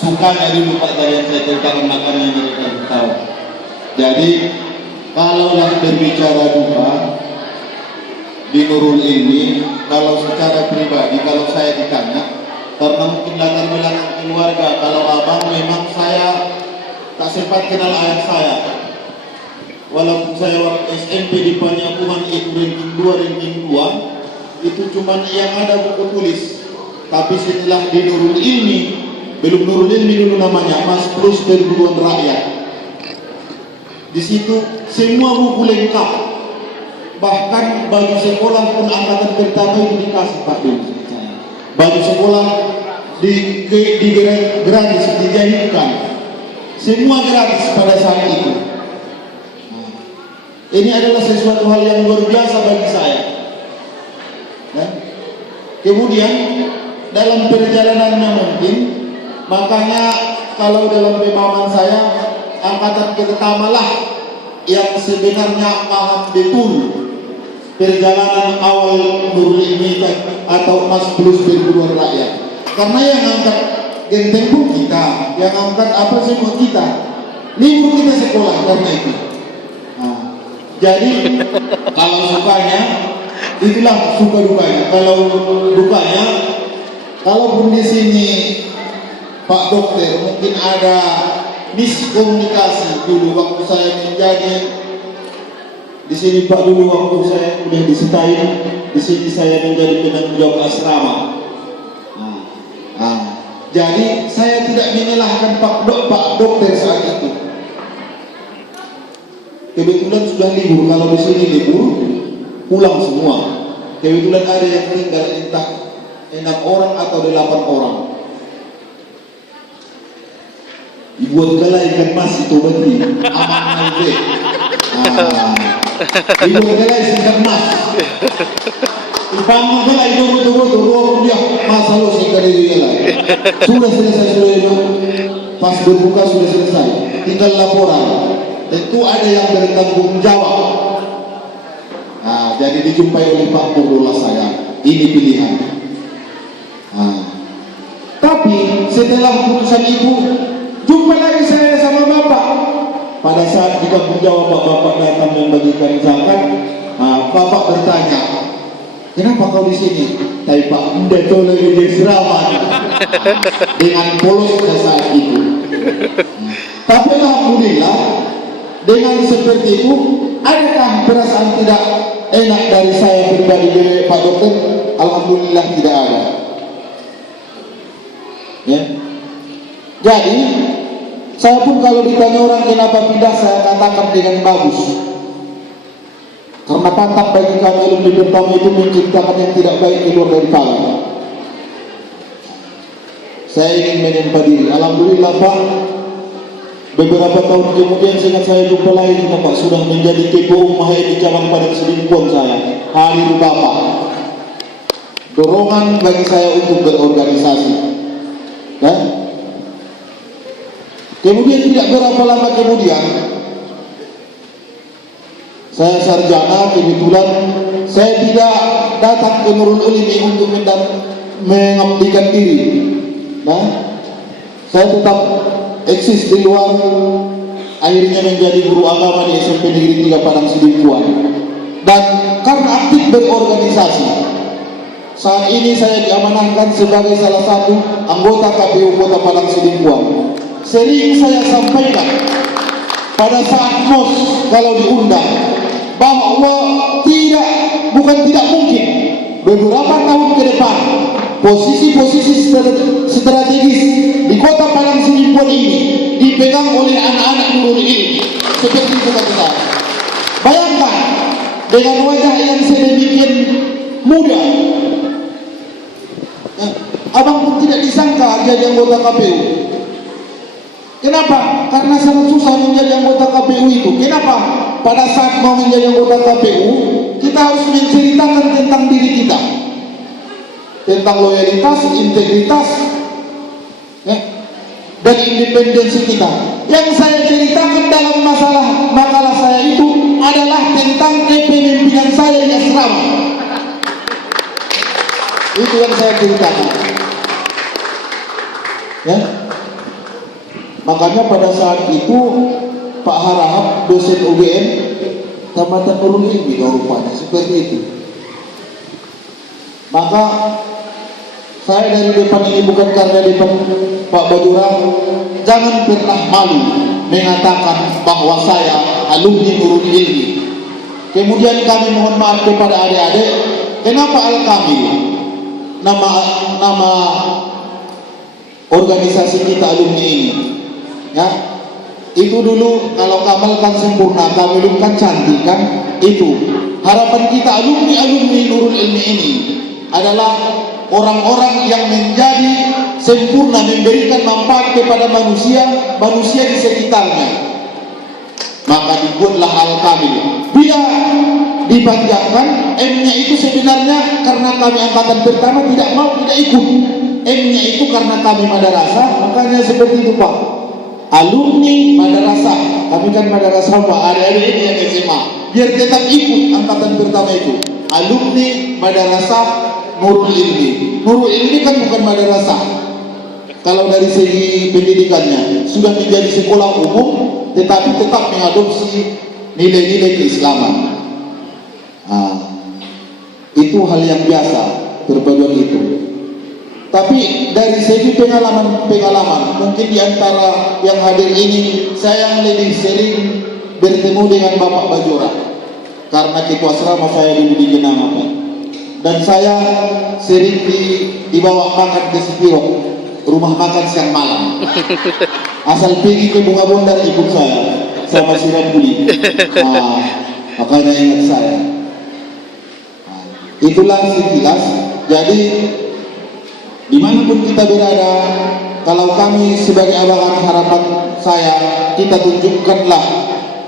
sukanya dulu Pak tadi yang saya ceritakan makanya mereka tahu. Jadi kalau berbicara duka di Nurul ini, kalau secara pribadi, kalau saya ditanya, karena mungkin latar belakang keluarga, kalau abang memang saya tak sempat kenal ayah saya. Walaupun saya waktu SMP di Panyapuhan itu ranking 2, itu cuman yang ada buku tulis. Tapi setelah di Nurul Ilmi, belum Nurul Ilmi dulu namanya, Mas Plus Perguruan Rakyat. Di situ semua buku lengkap. Bahkan baju sekolah pun angkatan pertama itu dikasih Pak dulu. Baju sekolah gratis, dijahitkan. Semua gratis pada saat itu. Ini adalah sesuatu hal yang luar biasa bagi saya. Kemudian dalam perjalanannya mungkin, makanya kalau dalam pemahaman saya, angkatan pertama lah yang sebenarnya paham betul perjalanan awal Nurul ini atau Mas Plus Perguruan Rakyat. Karena yang angkat genteng pun kita, yang angkat apa semua kita, libur kita sekolah karena itu. Jadi kalau sukanya, itulah suka dukanya. Kalau dukanya, kalaupun di sini Pak Dokter mungkin ada miskomunikasi dulu waktu saya menjadi di sini Pak, dulu waktu saya kuliah di Setain, di sini saya menjadi penanggung jawab asrama. Jadi saya tidak menyalahkan Pak Dokter saat itu. Kebetulan sudah libur, kalau di sini libur pulang semua. Kebetulan ada yang tinggal entah 6 orang atau 8 orang. Dibuat galai ikan mas itu berarti aman aja. Dibuat galai ikan mas. Dibangun galai dulu dia masa lu ikan itu galai. Sudah selesai itu, pas berbuka sudah selesai. Tinggal laporan. Tentu ada yang bertanggung jawab. Jadi dijumpai oleh Pak Purwola saya. Ini pilihan. Tapi setelah putusan itu, jumpa lagi saya sama Bapak. Pada saat kita menjawab, Bapak datang membagikan zakat. Bapak bertanya, kenapa kau di sini? Tapi Pak, udah tolong jadi serawan. Dengan polosnya saat itu. Tapi alhamdulillah, dengan seperti itu, adakah perasaan tidak enak dari saya pribadi dari Pak Dokter? Alhamdulillah tidak ada. Ya. Jadi, saya pun kalau ditanya orang kenapa pindah, saya katakan dengan bagus. Karena pantang bagi kami lebih pertama itu menciptakan yang tidak baik keluar dari kami. Saya ingin menempa diri. Alhamdulillah Pak, beberapa tahun kemudian saya jumpa lagi Bapak sudah menjadi ketua umum di cabang Padang Sidimpuan saya. Hadir Bapak, dorongan bagi saya untuk berorganisasi. Kemudian tidak berapa lama kemudian saya sarjana, kebetulan saya tidak datang ke Nurul Ilmi untuk mengabdikan diri. Saya tetap eksis di luar, akhirnya menjadi guru agama di SMP Negeri 3 Padang Sidimpuan. Dan karena aktif berorganisasi, saat ini saya diamanahkan sebagai salah satu anggota KPU Kota Padang Sidimpuan. Sering saya sampaikan pada saat MOS kalau diundang bahwa bukan tidak mungkin beberapa tahun ke depan posisi-posisi strategis di Kota Padang Sidimpuan ini dipegang oleh anak-anak Nurul Ilmi seperti itu kata saya. Bayangkan dengan wajah yang sedemikian muda, abang pun tidak disangka jadi anggota KPU. Kenapa? Karena sangat susah menjadi anggota KPU itu. Kenapa? Pada saat mau menjadi anggota KPU, kita harus menceritakan tentang diri kita, tentang loyalitas, integritas, dan independensi kita. Yang saya ceritakan dalam makalah saya itu adalah tentang kepemimpinan saya di asrama. Itu yang saya ceritakan. Makanya pada saat itu Pak Harahap, dosen UGM, Tamatan Nurul Ilmi rupanya seperti itu. Maka saya dari depan ini bukan karena depan Pak Bajurang, jangan pernah malu mengatakan bahwa saya alumni Nurul Ilmi. Kemudian kami mohon maaf kepada adik-adik, kenapa Al-Kamil? Nama organisasi kita alumni ini. Ya, itu dulu kalau Kamal kan sempurna, Kamilun kan cantik kan. Itu harapan kita alumni Nurul Ilmi ini adalah orang-orang yang menjadi sempurna, memberikan manfaat kepada manusia di sekitarnya. Maka dibuatlah Al-Kamil. Bila dipanjangkan, M-nya itu sebenarnya karena kami angkatan pertama tidak ikut. M-nya itu karena kami madrasah, makanya seperti itu Pak. Alumni madrasah, kami kan madrasah Pak, adik-adik ini yang SMA, biar tetap ikut angkatan pertama itu. Alumni madrasah Nurul Ilmi. Nurul Ilmi kan bukan madrasah. Kalau dari segi pendidikannya sudah menjadi sekolah umum, tetapi tetap mengadopsi nilai-nilai keislaman. Itu hal yang biasa berbagian itu. Tapi dari segi pengalaman, mungkin di antara yang hadir ini saya yang lebih sering bertemu dengan Bapak Bajora karena ketua asrama saya dulu di Jenama Pak. Dan saya sering dibawa makan ke Sepiro, rumah makan siang malam. Asal pergi ke Bunga Bondar ikut saya sama si Rambuli. Makanya ingat saya. Itulah sekilas. Jadi dimanapun kita berada, kalau kami sebagai abangan harapan saya, kita tunjukkanlah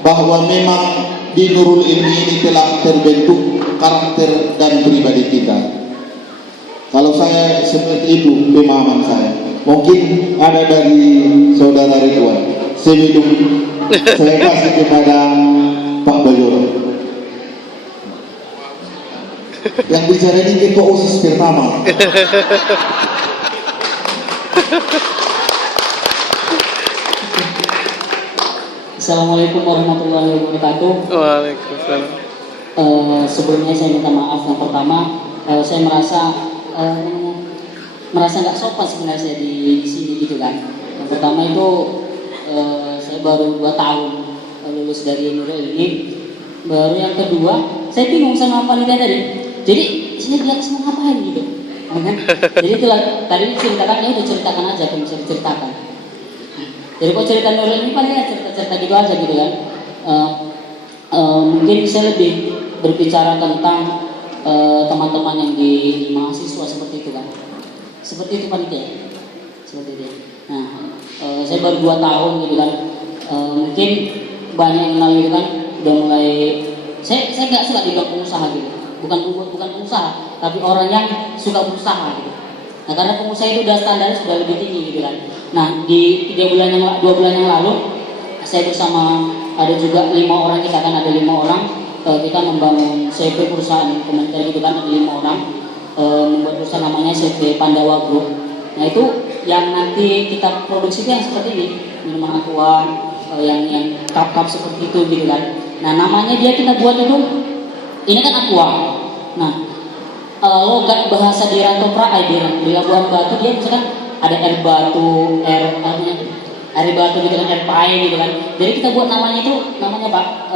bahwa memang di Nurul Ilmi ini telah terbentuk karakter dan pribadi kita. Kalau saya seperti itu pemahaman saya. Mungkin ada dari saudara Ridwan. Sebelum saya kasih kepada Pak Bajoro. Yang bicara ini ketua OSIS pertama. Assalamualaikum warahmatullahi wabarakatuh. Waalaikumsalam. Sebelumnya saya minta maaf. Yang pertama, saya merasa nggak sopan sebenarnya saya di sini gitu kan. Yang pertama itu saya baru 2 tahun lulus dari Nurul ini. Baru yang kedua, saya bingung sama panitia tadi. Jadi sini dia kesana ngapain gitu, kan? Jadi itulah tadi ceritakan, ya udah ceritakan aja, kalau bisa diceritakan. Jadi kok cerita Nurul ini paling ya cerita-cerita gitu aja gitu kan. Mungkin saya lebih berbicara tentang teman-teman yang di mahasiswa seperti itu kan. Seperti itu panitia, seperti itu. Nah, saya baru 2 tahun gitu kan. Mungkin banyak yang kenal gitu kan, udah mulai. Saya nggak suka dibilang pengusaha gitu. Bukan pengusaha, tapi orang yang suka berusaha gitu. Nah, karena pengusaha itu udah standar sudah lebih tinggi gitu kan. Nah, di 2 bulan yang lalu saya bersama ada juga 5 orang, kita kan ada 5 orang, kita membangun CV perusahaan komentar gitu kan, ada 5 orang, membuat perusahaan namanya CV Pandawa Group. Nah, itu yang nanti kita produksi itu yang seperti ini, minuman aqua, yang cup-cup seperti itu gitu kan. Nah, namanya dia kita buat itu, ini kan aqua. Nah, logat bahasa di Rantau Praai, di Labuan Batu, dia misalkan ada air batu, air batu gitu kan, air pae gitu kan. Jadi kita buat namanya itu, namanya Pak,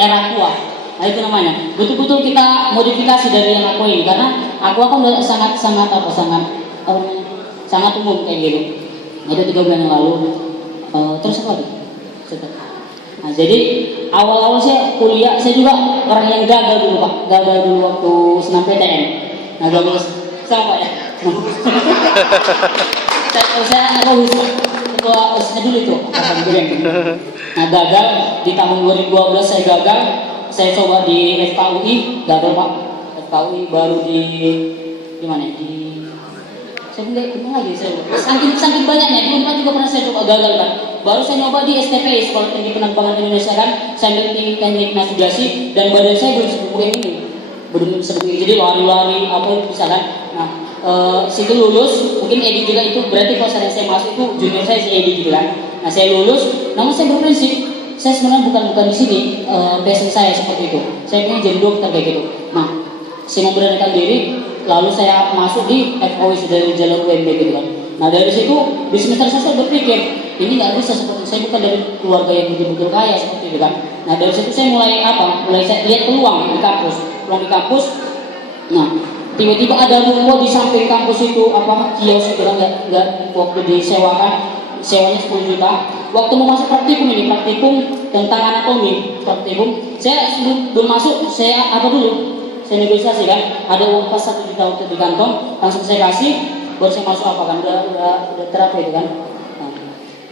air aqua. Nah, itu namanya. Betul-betul kita modifikasi dari yang aqua ini, karena aqua kan udah sangat umum kayak gitu. Nah, itu 3 bulan yang lalu. Terus apa lagi? Nah, jadi awal-awal saya kuliah, saya juga orang yang gagal dulu Pak, gagal dulu waktu senam PTN. Nah, gagal sama ya. saya ketua OSISnya dulu itu. Nah, gagal di tahun 2012 saya gagal. Saya coba di FKUI, gagal Pak. FKUI baru di mana? Saya bingung lagi saya. Saking banyaknya, di Unpad juga pernah saya coba gagal kan. Baru saya nyoba di STP, Sekolah Tinggi Penerbangan Indonesia kan, saya ambil teknik navigasi dan badan saya belum sebegini ini, belum sebegini. Jadi lari-lari apa itu bisa kan. Nah, situ lulus, mungkin Edi juga itu berarti kalau saya masuk itu junior saya si Edi gitu kan. Nah saya lulus, namun saya berprinsip saya sebenarnya bukan di sini passion saya seperti itu. Saya pengen jadi dokter kayak gitu. Nah saya memberanikan diri, lalu saya masuk di FOI dari jalur UMB gitu kan. Nah dari situ di semester saya berpikir ini nggak bisa seperti saya bukan dari keluarga yang betul-betul kaya seperti itu kan. Nah dari situ saya mulai saya lihat peluang di kampus. Nah tiba-tiba ada ruko di samping kampus itu kios itu kan nggak waktu disewakan sewanya 10 juta. Waktu mau masuk praktikum tentang anatomi saya belum masuk saya saya negosiasi kan ada uang pas 1 juta waktu di kantong langsung saya kasih baru saya masuk udah terapi itu kan. Nah,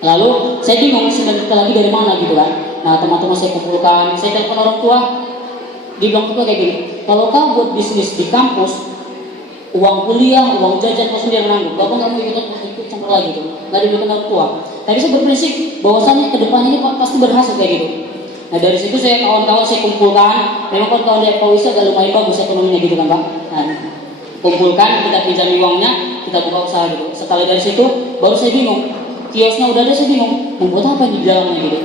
lalu saya bingung 9 juta lagi dari mana gitu kan. Nah teman-teman saya kumpulkan, saya telepon orang tua, dibilang tuh kayak gini, kalau kamu buat bisnis di kampus, uang kuliah, uang jajan kau sendiri nanggung, bapak nggak mau ikut campur lagi tuh, nggak dibilang orang tua. Tapi saya berprinsip bahwasannya kedepannya ini pasti berhasil kayak gitu. Nah dari situ saya kawan-kawan saya kumpulkan, memang kawan-kawan dari Pauisa agak lumayan bagus ekonominya gitu kan pak. Nah, kumpulkan, kita pinjam uangnya, kita buka usaha gitu. Setelah dari situ, baru saya bingung, kiosnya udah ada saya bingung, membuat apa di dalamnya gitu.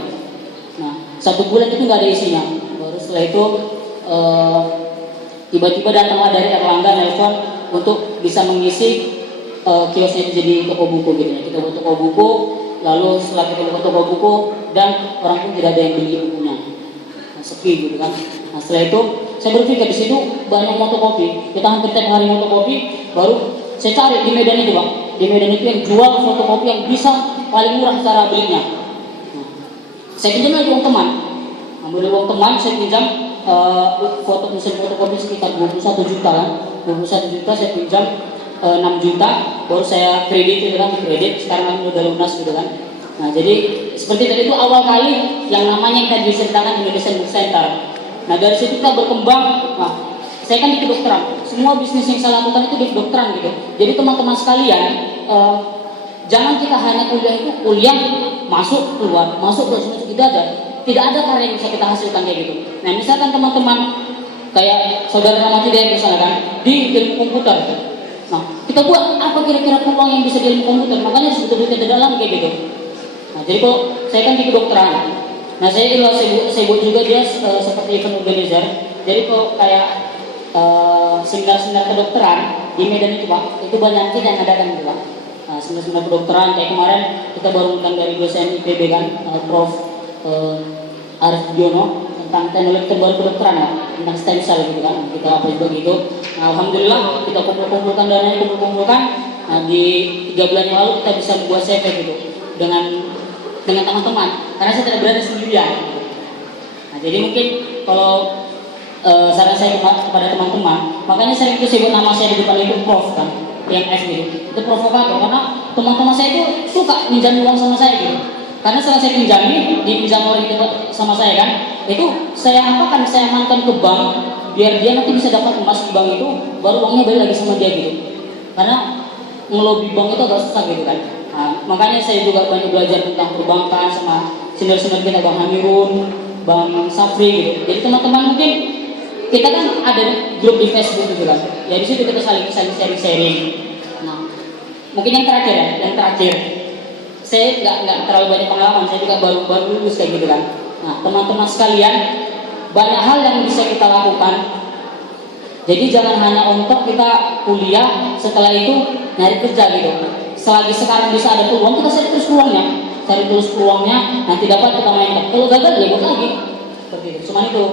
Nah 1 bulan itu nggak ada isinya. Baru setelah itu tiba-tiba datanglah dari Erlangga nelfon untuk bisa mengisi kiosnya itu jadi toko buku gitu ya. Kita buat toko buku, lalu setelah kita buka toko buku dan orang pun tidak ada yang beli bukunya, nah, sepi gitu kan. Nah setelah itu saya berpikir di situ banyak fotokopi, kita hampir tiap hari fotokopi. Baru saya cari di Medan itu bang, di Medan itu yang jual fotokopi yang bisa paling murah cara belinya. Nah, saya pinjam lagi uang teman, ambil uang teman saya pinjam mesin fotokopi sekitar 21 juta kan. 21 juta saya pinjam 6 juta baru saya kredit gitu kan, sekarang udah lunas gitu kan. Nah jadi seperti tadi itu awal kali yang namanya yang tadi diceritakan Indonesian Book Center. Nah dari situ kita berkembang. Nah saya kan di kedokteran, semua bisnis yang saya lakukan itu di kedokteran gitu. Jadi teman-teman sekalian jangan kita hanya kuliah masuk keluar semua tidak ada karya yang bisa kita hasilkan kayak gitu. Nah misalkan teman-teman kayak saudara Ramati dia misalnya kan di ilmu komputer. Nah kita buat apa kira-kira peluang yang bisa di ilmu komputer, makanya sebetulnya kita dalam kayak gitu. Nah jadi kalau saya kan di kedokteran, nah saya buat juga dia seperti event organizer. Jadi kalau kayak seminar-seminar kedokteran di Medan itu pak, itu banyak kita yang adakan gitu pak. Nah, seminar kedokteran kayak kemarin kita baru undang dari dosen IPB kan, Prof. Arif Diono tentang teknologi terbaru kedokteran ya, tentang stem cell gitu kan, kita apa juga gitu. Nah, alhamdulillah kita kumpulkan dananya, nah di 3 bulan yang lalu kita bisa membuat CV gitu dengan teman-teman, karena saya tidak berada sendirian. Nah jadi mungkin kalau saran saya kepada teman-teman, makanya saya itu sebut nama saya di depan itu Prof kan, yang F gitu, itu provokator, karena teman-teman saya itu suka minjam uang sama saya gitu. Karena setelah saya pinjami, dipinjam orang itu sama saya kan, itu saya saya amankan ke bank, biar dia nanti bisa dapat emas di bank itu, baru uangnya balik lagi sama dia gitu. Karena ngelobi bank itu agak susah gitu kan. Nah, makanya saya juga banyak belajar tentang perbankan sama senior-senior kita, Bang Hamirun, Bang Safri gitu. Jadi teman-teman mungkin kita kan ada grup di Facebook gitu kan. Ya di situ kita saling sharing. Nah, mungkin yang terakhir. Saya nggak terlalu banyak pengalaman, saya juga baru lulus kayak gitu kan. Nah teman-teman sekalian, banyak hal yang bisa kita lakukan. Jadi jangan hanya untuk kita kuliah, setelah itu nyari kerja gitu. Selagi sekarang bisa ada peluang, kita cari terus peluangnya, nanti dapat kita mainkan. Kalau gagal ya buat lagi. Seperti itu. Cuman itu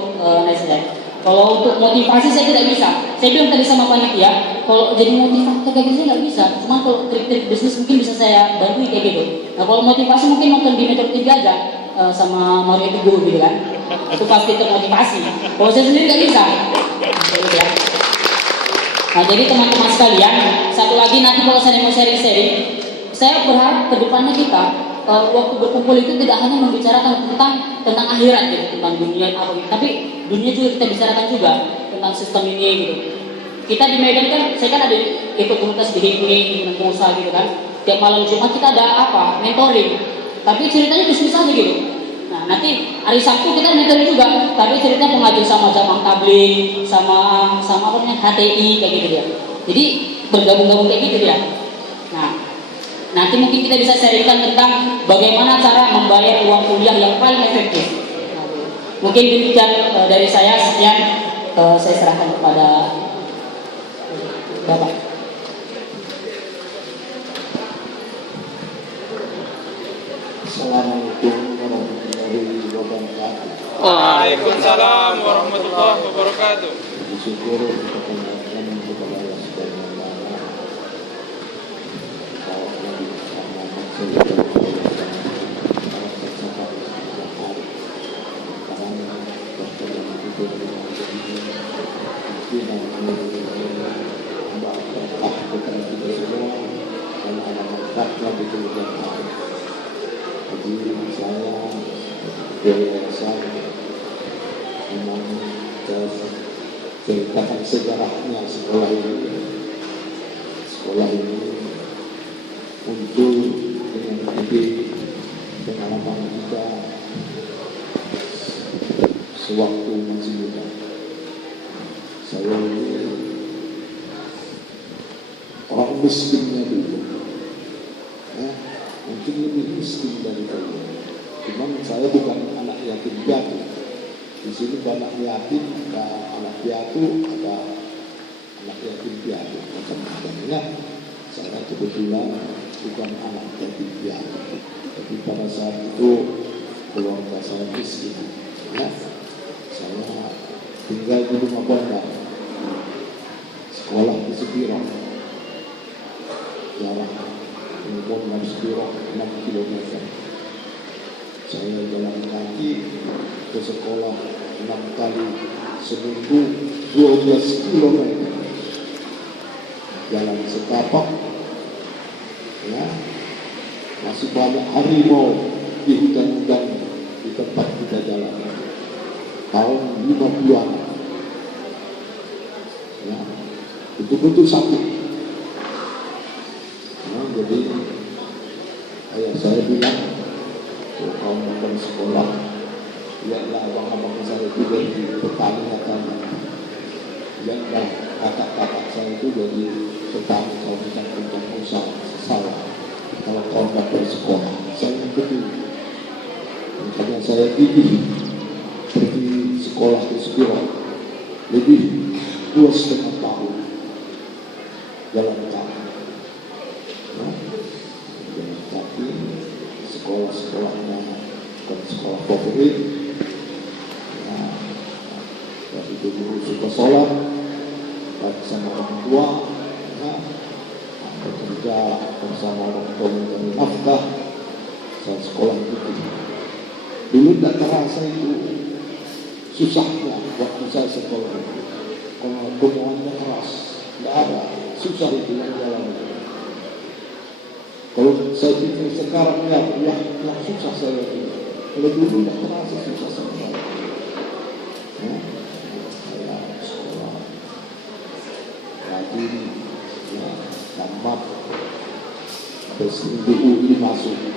saya. Kalau untuk motivasi saya tidak bisa. Saya bilang tadi sama panitia, kalau jadi motivator kayak gitu saya nggak bisa. Cuma kalau trik-trik bisnis mungkin bisa saya bantu kayak gitu. Nah kalau motivasi mungkin nonton di Metro TV aja sama Mario Teguh gitu kan. Itu pasti termotivasi. Kalau saya sendiri nggak bisa. Gitu ya. Nah jadi teman-teman sekalian, satu lagi nanti kalau saya mau sharing-sharing, saya berharap kedepannya kita waktu berkumpul itu tidak hanya membicarakan tentang akhirat gitu, tentang dunia apa gitu, tapi dunia juga kita bicarakan juga tentang sistem ini gitu. Kita di Medan kan, saya kan ada ikut komunitas di HIPMI dengan pengusaha gitu kan. Tiap malam Jumat kita ada mentoring, tapi ceritanya bisnis aja gitu. Nah nanti hari Sabtu kita mentoring juga, tapi ceritanya pengajian sama jamaah tabligh, sama HTI kayak gitu ya. Jadi bergabung-gabung kayak gitu dia. Nah, nanti mungkin kita bisa sharingkan tentang bagaimana cara membayar uang kuliah yang paling efektif. Mungkin demikian dari saya. Sekian, saya serahkan kepada Bapak. Assalamualaikum warahmatullahi wabarakatuh. Waalaikumsalam warahmatullahi wabarakatuh. Bersyukur kita panjatkan kepada Allah Subhanahu wa Ta'ala. Bahwa Nabi Muhammad sallallahu alaihi wasallam para sahabat hari karena berjalan itu dengan hamba berkah kepada kita semua dan anak-anak Nabi Muhammad. Jadi saya biasa memang ceritakan sejarahnya sekolah ini. Sekolah ini muncul dengan ide pengalaman kita sewaktu masih muda. Saya ini orang miskinnya dulu, mungkin lebih miskin dari kalian. Cuman saya bukan anak yatim piatu. Di sini banyak yatim, ada anak piatu, ada anak yatim piatu macam-macamnya. Saya kebetulan bukan anak yatim piatu. Tapi pada saat itu keluarga saya miskin. Ya, saya tinggal di rumah banda, sekolah di Sepiro. Jarak umur 6 kilometer. Saya jalan kaki ke sekolah 6 kali seminggu 12 kilometer. Jalan setapak, ya, masih banyak harimau di hutan-hutan di tempat kita jalan. Tahun 50-an, ya, betul-betul sakit. Jadi ayah saya bilang, kalau mau sekolah, lihatlah abang-abang saya itu jadi petani katanya. Lihatlah kakak-kakak saya itu jadi petani, kalau kita punya usaha sawah. Kalau kau nggak bersekolah, saya betul. Makanya saya gigih pergi sekolah ke Sepiro lebih 2,5 tahun jalan kaki. Tapi sekolah-sekolahnya bukan sekolah favorit. Nah, dari dulu suka sholat, bersama orang tua, ya, bekerja bersama orang tua mencari nafkah. Saya sekolah itu dulu tidak terasa itu susahnya waktu saya sekolah itu. Kalau kemuannya keras, tidak ada, susah itu yang jalan. Kalau saya pikir sekarang ya yang susah saya itu. Kalau dulu tidak terasa susah sekali. Ya, saya sekolah rajin, ya, tamat, terus UI masuk.